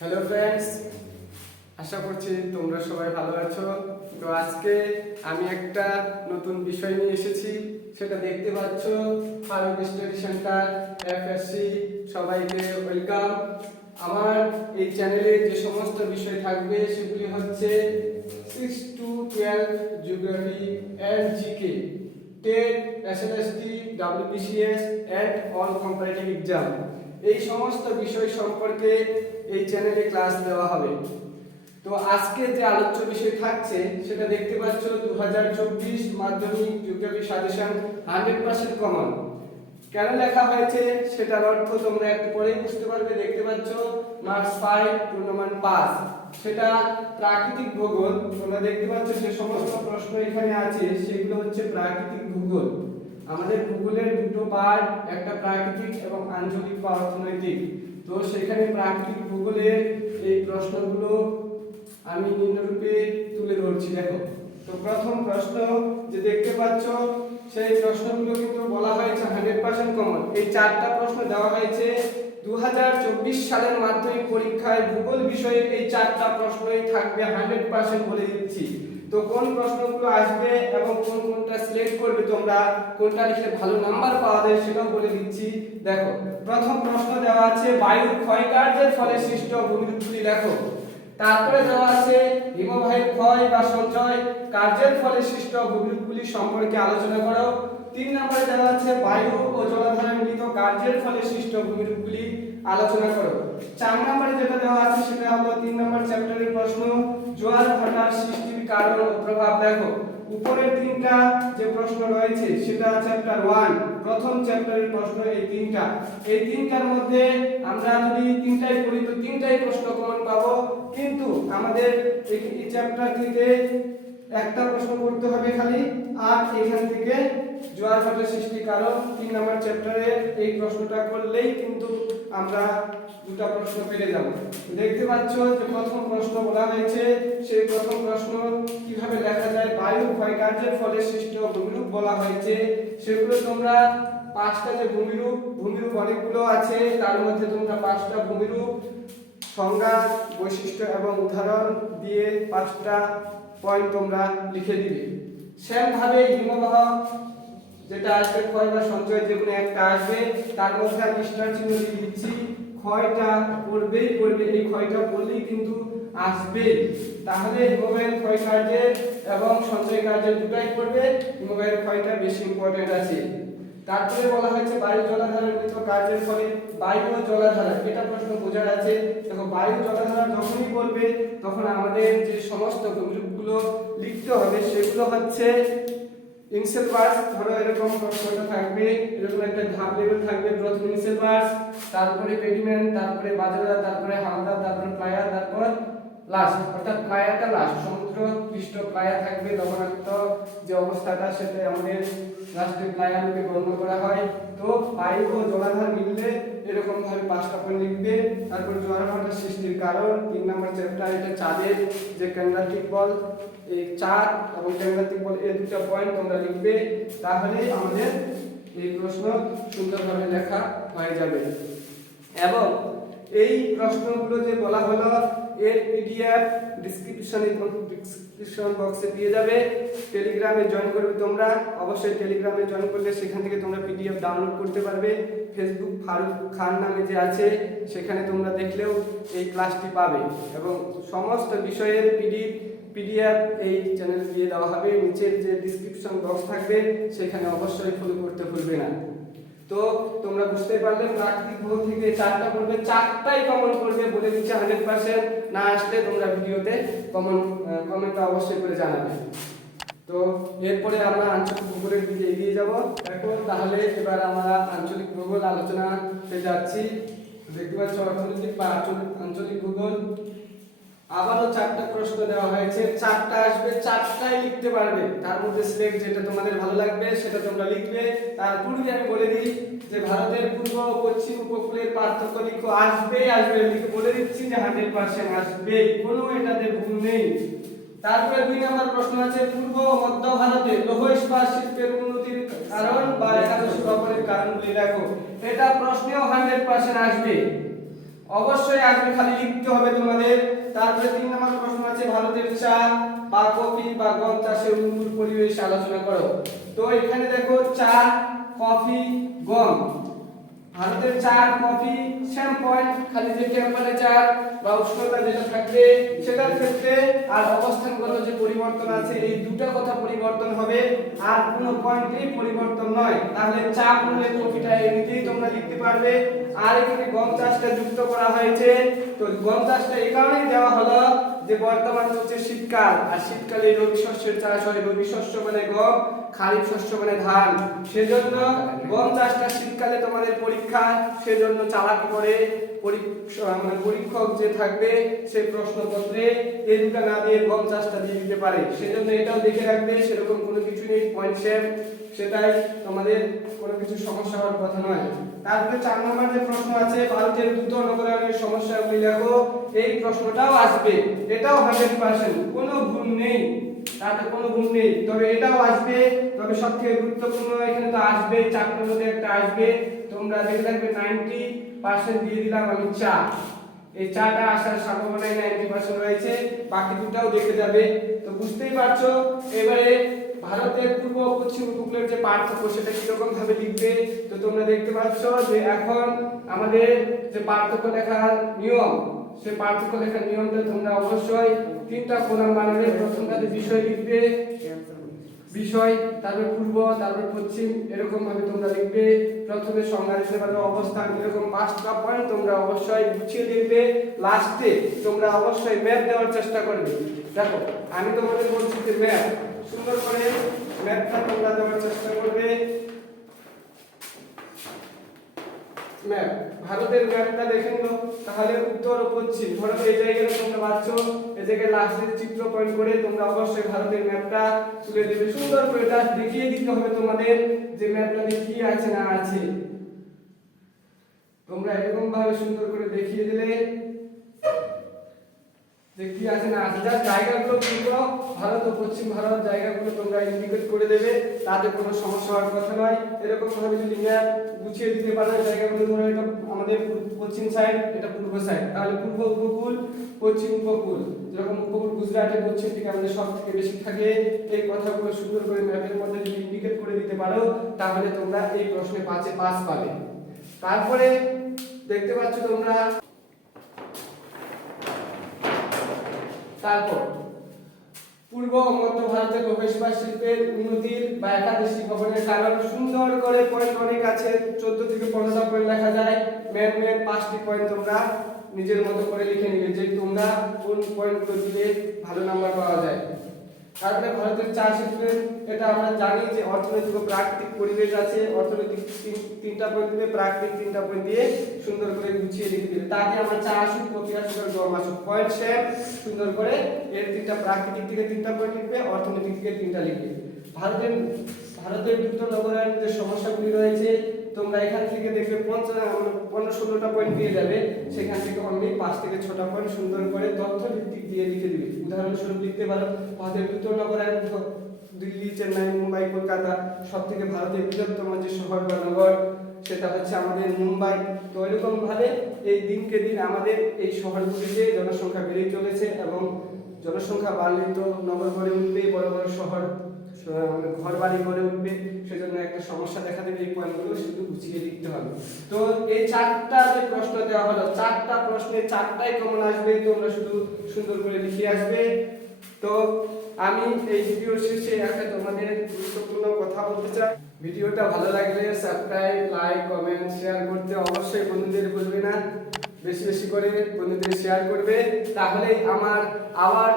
Hello friends আশা করছি তোমরা সবাই ভালো আছো। তো আজকে আমি একটা নতুন বিষয় নিয়ে এসেছি। সেটা দেখতে পাচ্ছ ফারুক স্টাডি সেন্টার এফএসসি সবাইকে ওয়েলকাম আমার এই চ্যানেলে যে সমস্ত বিষয় থাকবে, সেগুলি হচ্ছে six to twelve geography and GK TET SLST WBCS and all comparative exam এই সমস্ত বিষয় সম্পর্কে এই চ্যানেলে ক্লাস দেওয়া হবে। তো আজকে যে আলোচ্য বিষয় থাকছে, সেটা দেখতে পাচ্ছ দু হাজার চব্বিশ মাধ্যমিক geography suggestion hundred percent common কেন লেখা হয়েছে? সেটার অর্থ তোমরা একটু পরেই বুঝতে পারবে। দেখতে পাচ্ছ মার্কস ফাইভ পূর্ণমান পাঁচ। সেটা প্রাকৃতিক ভূগোল। তোমরা দেখতে পাচ্ছ, যে সমস্ত প্রশ্ন এখানে আছে, সেগুলো হচ্ছে প্রাকৃতিক ভূগোল। আমাদের ভূগোলের দুটো পার্ট একটা প্রাকৃতিক এবং আঞ্চলিক বা অর্থনৈতিক। তো সেখানে প্রাকৃতিক ভূগোলের এই প্রশ্নগুলো আমি নিম্নরূপে তুলে ধরছি। দেখো, তো প্রথম প্রশ্ন যে দেখতে পাচ্ছ, সেই প্রশ্নগুলো কিন্তু বলা হয়েছে হান্ড্রেড পার্সেন্ট কমন এই চারটা প্রশ্ন দেওয়া হয়েছে দু হাজার চব্বিশ সালের মাধ্যমিক পরীক্ষায় ভূগোল বিষয়ে এই চারটা প্রশ্নই থাকবে হান্ড্রেড পার্সেন্ট বলে দিচ্ছি। তো কোন প্রশ্নগুলো আসবে এবং কোন কোনটা সিলেক্ট করবে তোমরা, কোনটা লিখলে ভালো নাম্বার পাওয়া যায় সেটাও বলে দিচ্ছি। দেখো, প্রথম প্রশ্ন দেওয়া আছে, বায়ুর ক্ষয়কার্যের ফলে সৃষ্ট ভূমিরূপগুলি দেখো। তারপরে দেওয়া আছে, হিমবাহের ক্ষয় বা সঞ্চয় কার্যের ফলে সৃষ্ট ভূমিরূপগুলি সম্পর্কে আলোচনা করো। তিন নম্বরে দেওয়া আছে, বায়ু ও জলাধারা মিলিত কার্যের ফলে সৃষ্ট ভূমিরূপগুলি আলোচনা করো। চার নম্বরে যেটা দেওয়া আছে, সেটা হলো তিন নম্বর চ্যাপ্টারের প্রশ্ন, জোয়ার ভাটার সৃষ্টির কারণ ও প্রভাব দেখো। উপরের তিনটা যে প্রশ্ন রয়েছে, সেটা চ্যাপ্টার ওয়ান প্রথম চ্যাপ্টারের প্রশ্ন এই তিনটা। এই তিনটার মধ্যে আমরা যদি তিনটাই পড়ি, তো তিনটাই প্রশ্ন কমন পাবো। কিন্তু আমাদের এই চ্যাপ্টার থেকে একটা প্রশ্ন করতে হবে খালি। আর এখান থেকে জোয়ার ভাটার সৃষ্টির কারণ তিন নম্বর চ্যাপ্টারে এই প্রশ্নটা করলেই কিন্তু আমরা দুটো প্রশ্ন পেরে যাব। দেখতে পাচ্ছ যে প্রথম প্রশ্ন বলা হয়েছে, সেই প্রথম প্রশ্ন কীভাবে লেখা যায় বায়ু ক্ষয়কার্যের ফলে সৃষ্ট ভূমিরূপ বলা হয়েছে। সেগুলো তোমরা পাঁচটা যে ভূমিরূপ ভূমিরূপ অনেকগুলো আছে, তার মধ্যে তোমরা পাঁচটা ভূমিরূপ, সংজ্ঞা, বৈশিষ্ট্য এবং উদাহরণ দিয়ে পাঁচটা পয়েন্ট তোমরা লিখে দিবে। সেম ভাবে হিমবাহ যেটা আসবে, ক্ষয় বা সঞ্চয় যে কোনো একটা আসবে, তার মধ্যে আমি স্টার চিহ্ন দিয়ে দিচ্ছি। ক্ষয়টা করবেই করবে এই ক্ষয়টা করলেই কিন্তু আসবে তাহলে হিমবাহের ক্ষয় কার্যের এবং সঞ্চয় কার্যের দুটাই করবে হিমবাহের ক্ষয়টা বেশি ইম্পর্টেন্ট আছে। তারপরে বলা হয়েছে বায়ু জলাধারা মিলিত কার্যের ফলে বায়ু জলাধারা, এটা প্রশ্ন বোঝার আছে। দেখো, বায়ু জলাধারা যখনই বলবে তখন আমাদের যে সমস্ত গ্রুপগুলো লিখতে হবে, সেগুলো হচ্ছে ইনসেল ভার্স ধরো এরকম প্রশ্নটা থাকবে, এরকম একটা ধাপ লেভেল থাকবে, প্রথম ইনসেল ভার্স তারপরে পেডিমেন্ট তারপরে বাজারা তারপরে হালদা তারপরে প্লায়া তারপর লাস্ট অর্থাৎ প্লায়াটা লাস্ট সমুদ্র পৃষ্ঠ প্লায়া থাকবে লবণাক্ত যে অবস্থাটা সেটা আমাদের লাস্টে প্লায়া রূপে গণ্য করা হয়। তো পাইপ ও জলাধার মিললে এরকম ভাবে পাঁচটা পয়েন্ট লিখবে। তারপর জোয়ার ভাটার সৃষ্টির কারণ, তিন নম্বর চ্যাপ্টার এটা চাঁদের যে কেন্দ্রাতিক বল এই চাঁদ এবং কেন্দ্রাতিক বল এই দুটো পয়েন্ট তোমরা লিখবে। তাহলে আমাদের এই প্রশ্ন সুন্দরভাবে লেখা হয়ে যাবে। এবং এই প্রশ্নগুলো যে বলা হলো এর পিডিএফ ডিসক্রিপশনে ডিসক্রিপশন বক্সে দিয়ে যাবে। টেলিগ্রামে জয়েন করবে তোমরা। অবশ্যই টেলিগ্রামে জয়েন করলে সেখান থেকে তোমরা পিডিএফ ডাউনলোড করতে পারবে। ফেসবুক ফারুক খান নামে যে আছে, সেখানে তোমরা দেখলেও এই ক্লাসটি পাবে। এবং সমস্ত বিষয়ের পিডিএফ পিডিএফ এই চ্যানেল দিয়ে দেওয়া হবে। নিচের যে ডিসক্রিপশন বক্স থাকবে, সেখানে অবশ্যই ফলো করতে ভুলবে না। তো তোমরা বুঝতে পারলে প্রাকৃতিক ভূগোল থেকে চারটা পড়বে চারটাই কমন করবে বলে দিচ্ছে হান্ড্রেড পার্সেন্ট না আসলে তোমরা ভিডিওতে কমন কমেন্টটা অবশ্যই করে জানাবে। তো এরপরে আমরা আঞ্চলিক ভূগোলের দিকে এগিয়ে যাব। দেখো, তাহলে এবার আমরা আঞ্চলিক ভূগোল আলোচনাতে যাচ্ছি। দেখতে পাচ্ছ অর্থনৈতিক বা আঞ্চলিক ভূগোল। আবারও চারটা প্রশ্ন দেওয়া হয়েছে। চারটা আসবে চারটাই লিখতে পারবে। তার মধ্যে সিলেক্ট যেটা তোমাদের ভালো লাগবে, সেটা তোমরা লিখবে। তার পূর্বে আমি বলে দিই যে ভারতের পূর্ব ও পশ্চিম উপকূলের পার্থক্য লিখো। আসবে আসবে লিখে বলে দিচ্ছি যে হান্ড্রেড পার্সেন্ট আসবে। কোনো এটাতে ভুল নেই। তারপরে দুই নম্বর প্রশ্ন আছে, পূর্ব ও মধ্য ভারতে লৌহ ইস্পাত শিল্পের উন্নতির কারণ বা একাদশী কারণগুলি লেখো। এটা প্রশ্নেও হান্ড্রেড পার্সেন্ট আসবে। অবশ্যই আসবে, খালি লিখতে হবে তোমাদের। তারপরে তিন নম্বর প্রশ্ন আছে, ভারতের চা বা কফি বা গম চাষের অনুকূল পরিবেশ আলোচনা করো। তো এখানে দেখো চা, কফি, গম। ভারতের চা আর কফি সেম পয়েন্ট খালি যে টেম্পারেচার বা উষ্ণতা যেটা থাকবে, সেটার ক্ষেত্রে আর অবস্থানগত যে পরিবর্তন আছে, এই দুটো কথা পরিবর্তন হবে, আর কোনো পয়েন্টেই পরিবর্তন নয়। তাহলে চা বললে কফিটা এমনিতেই তোমরা লিখতে পারবে। আর এখানে গম চাষটা যুক্ত করা হয়েছে। তো গম চাষটা এই কারণেই দেওয়া হলো। যে বর্তমান চলছে শীতকাল, আর শীতকালে রবি শস্যের চাষ হয়। রবি শস্য মানে গম, খারিফ শস্য মানে ধান। সেজন্য গম চাষটা শীতকালে তোমাদের পরীক্ষা, সেজন্য চালাকি করে। মানে পরীক্ষক যে থাকবে সেই প্রশ্নপত্রে দুটো না দিয়ে গম চাষটা দিয়ে দিতে পারে। সেজন্য এটাও দেখে রাখবে, সেরকম কোনো কিছু নেই পয়েন্ট সেম সেটাই তোমাদের কোনো কিছু সমস্যা হওয়ার কথা নয়। তারপরে চার নম্বর যে প্রশ্ন আছে, ভারতের দ্রুত নগরায়নের সমস্যাগুলি লেখো। এই প্রশ্নটাও আসবে। এটাও হান্ড্রেড পার্সেন্ট কোনো ভুল নেই। তাতে কোনো ভুল নেই। তবে এটাও আসবে। তবে সব থেকে গুরুত্বপূর্ণ এখানে তো আসবে চারটার মধ্যে একটা আসবে। তোমরা দেখে থাকবে নাইনটি পার্সেন্ট দিয়ে দিলাম আমি চা। এই চাটা আসার সম্ভাবনাই নাইনটি পার্সেন্ট রয়েছে। বাকি দুটাও দেখে যাবে। তো বুঝতেই পারছ? এবারে পশ্চিম উপকূলের যে পার্থক্য সেটা কীরকম ভাবে লিখবে? তো তোমরা দেখতে পাচ্ছ যে এখন আমাদের যে পার্থক্য লেখার নিয়ম সে পার্থক্য লেখার নিয়মটা তোমরা অবশ্যই তিনটা কোলাম বানাবে। প্রথমটাতে বিষয় লিখবে, বিষয়, তারপর পূর্ব, তারপর পশ্চিম এরকম ভাবে তোমরা লিখবে। প্রথমে সংজ্ঞা পারবে অবস্থান, এরকম পাঁচটা পয়েন্ট তোমরা অবশ্যই গুছিয়ে লিখবে লাস্টে তোমরা অবশ্যই ম্যাপ দেওয়ার চেষ্টা করবে। দেখো, আমি তোমাদের বলছি যে ম্যাপ সুন্দর করে ম্যাপটা তোমরা দেওয়ার চেষ্টা করবে। ম্যাপ ভারতের ম্যাপটা দেখে নিল। তাহলে উত্তর ও পশ্চিম। ধরো এই জায়গায় তোমরা পাচ্ছ। এই জায়গায় লাস্টের চিত্র পয়েন্ট করে তোমরা অবশ্যই ভারতের ম্যাপটা তুলে দেবে। সুন্দর করে এটা দেখিয়ে দিতে হবে তোমাদের যে ম্যাপটাতে কি আছে না আছে। তোমরা এরকম ভাবে সুন্দর করে দেখিয়ে দিলে যে কি আছে না আছে, যার জায়গাগুলো পূর্ব ভারত ও পশ্চিম ভারত জায়গাগুলো তোমরা ইন্ডিকেট করে দেবে, তাতে কোনো সমস্যা হওয়ার কথা নয়। এরকম ভাবে যদি ম্যাপ গুছিয়ে দিতে পারো জায়গাগুলো ধরো এটা আমাদের পশ্চিম সাইড এটা পূর্ব সাইড তাহলে পূর্ব উপকূল, পশ্চিম উপকূল। যেরকম উপকূল গুজরাটের পশ্চিম দিকে আমাদের সব থেকে বেশি থাকে, এই কথাগুলো সুন্দর করে ম্যাপের মধ্যে যদি ইন্ডিকেট করে দিতে পারো, তাহলে তোমরা এই প্রশ্নে পাঁচে পাস পাবে। তারপরে দেখতে পাচ্ছ তোমরা তারপর, পূর্ব ও মধ্য ভারতে গবেষণা শিল্পের উন্নতির বা একাদশী ভবনের কারণ সুন্দর করে পয়েন্ট অনেক আছে। চোদ্দ থেকে পনেরোটা পয়েন্ট লেখা যায়। মেন মেন পাঁচটি পয়েন্ট তোমরা নিজের মতো করে লিখে নিবে যে তোমরা কোন পয়েন্ট দিলে ভালো নাম্বার পাওয়া যায়। তারপরে ভারতের চা শিল্পের এটা আমরা জানি যে অর্থনৈতিক ও প্রাকৃতিক পরিবেশ আছে। অর্থনৈতিক তিন- তিনটা পয়েন্ট দিয়ে, প্রাকৃতিক তিনটা পয়েন্ট দিয়ে সুন্দর করে গুছিয়ে লিখে দিবে। তাতে আমরা চা আসুক কফি আসুক আর গম আসুক। পয়েন্ট শেপ সুন্দর করে এর তিনটা প্রাকৃতিক থেকে তিনটা পয়েন্ট লিখবে, অর্থনৈতিক থেকে তিনটা লিখবে। ভারতের ভারতের দ্রুত নগরায়নের যে সমস্যাগুলি রয়েছে তোমরা এখান থেকে দেখবে পঞ্চাশ পনেরো ষোলোটা পয়েন্ট দিয়ে যাবে। সেখান থেকে অনলি পাঁচ থেকে ছটা পয়েন্ট সুন্দর করে তথ্য ভিত্তিক দিয়ে লিখে দিবে। উদাহরণস্বরূপ লিখতে পারো ভারতের দেখো, দিল্লি চেন্নাই মুম্বাই কলকাতা সব থেকে ভারতের বৃহত্তম যে শহর বা নগর সেটা হচ্ছে আমাদের মুম্বাই। তো এরকম ভাবে এই দিনকে দিন আমাদের এই শহরগুলিতে জনসংখ্যা বেড়ে চলেছে এবং জনসংখ্যা বাড়লে তো নগর গড়ে উঠবে বড় বড় শহর। ঘর বাড়ি গড়ে উঠবে, সেজন্য একটা সমস্যা দেখা দেবে, এই পয়েন্টগুলো শুধু গুছিয়ে লিখতে হবে। তো এই চারটা যে প্রশ্ন দেওয়া হলো, চারটা প্রশ্নে চারটাই কমন আসবে, তোমরা শুধু সুন্দর করে লিখে আসবে। তো আমি এই ভিডিওর শেষে একটা তোমাদের গুরুত্বপূর্ণ কথা বলতে চাই। ভিডিওটা ভালো লাগলে সাবস্ক্রাইব লাইক কমেন্ট শেয়ার করতে অবশ্যই বন্ধুদের বলবে না। বেশি বেশি করে বন্ধুদের শেয়ার করবে। তাহলে আমার আবার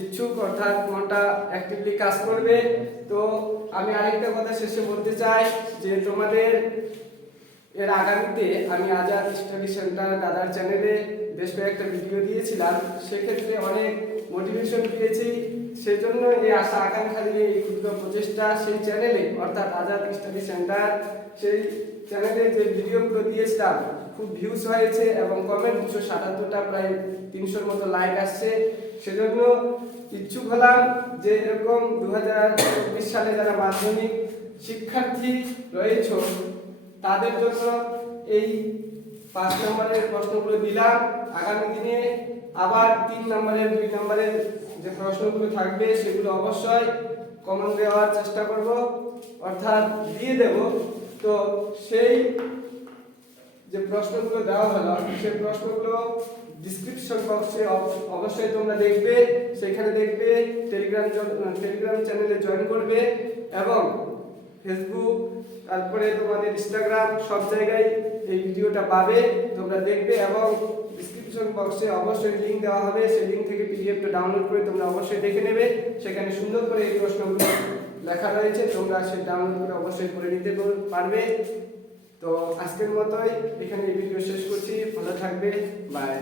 ইচ্ছুক, অর্থাৎ মনটা অ্যাক্টিভলি কাজ করবে। তো আমি আরেকটা কথা শেষে বলতে চাই যে তোমাদের এর আগামীতে আমি আজাদ স্টাডি সেন্টার দাদার চ্যানেলে বেশ কয়েকটা ভিডিও দিয়েছিলাম। সেক্ষেত্রে অনেক মোটিভেশন পেয়েছি। সেজন্য এই আশা আকাঙ্ক্ষা দিয়ে এই ক্ষুদ্র প্রচেষ্টা সেই চ্যানেলে অর্থাৎ আজাদ স্টাডি সেন্টার সেই চ্যানেলে যে ভিডিওগুলো দিয়েছিলাম খুব ভিউজ হয়েছে এবং কমেন্ট দুশো সাতাত্তরটা প্রায় তিনশোর মতো লাইক আসছে। সেজন্য ইচ্ছুক হলাম যে এরকম দু হাজার চব্বিশ সালে যারা মাধ্যমিক শিক্ষার্থী রয়েছ, তাদের জন্য এই পাঁচ নম্বরের প্রশ্নগুলো দিলাম। আগামী দিনে আবার তিন নম্বরের, দুই নম্বরের যে প্রশ্নগুলো থাকবে সেগুলো অবশ্যই কমন দেওয়ার চেষ্টা করব। অর্থাৎ দিয়ে দেব। তো সেই যে প্রশ্নগুলো দেওয়া হলো, সেই প্রশ্নগুলো ডিসক্রিপশন বক্সে অবশ্যই তোমরা দেখবে, সেখানে দেখবে টেলিগ্রাম টেলিগ্রাম চ্যানেলে জয়েন করবে এবং ফেসবুক তারপরে তোমাদের ইনস্টাগ্রাম সব জায়গায় এই ভিডিওটা পাবে, তোমরা দেখবে এবং ডিসক্রিপশন বক্সে অবশ্যই লিঙ্ক দেওয়া হবে, সেই লিংক থেকে পিডিএফটা ডাউনলোড করে তোমরা অবশ্যই দেখে নেবে, সেখানে সুন্দর করে এই প্রশ্নগুলো লেখা রয়েছে, তোমরা সেই ডাউনলোড করে অবশ্যই করে নিতে পারবে। তো আজকের মতোই এখানে ভিডিও শেষ করছি। ভালো থাকবে বাই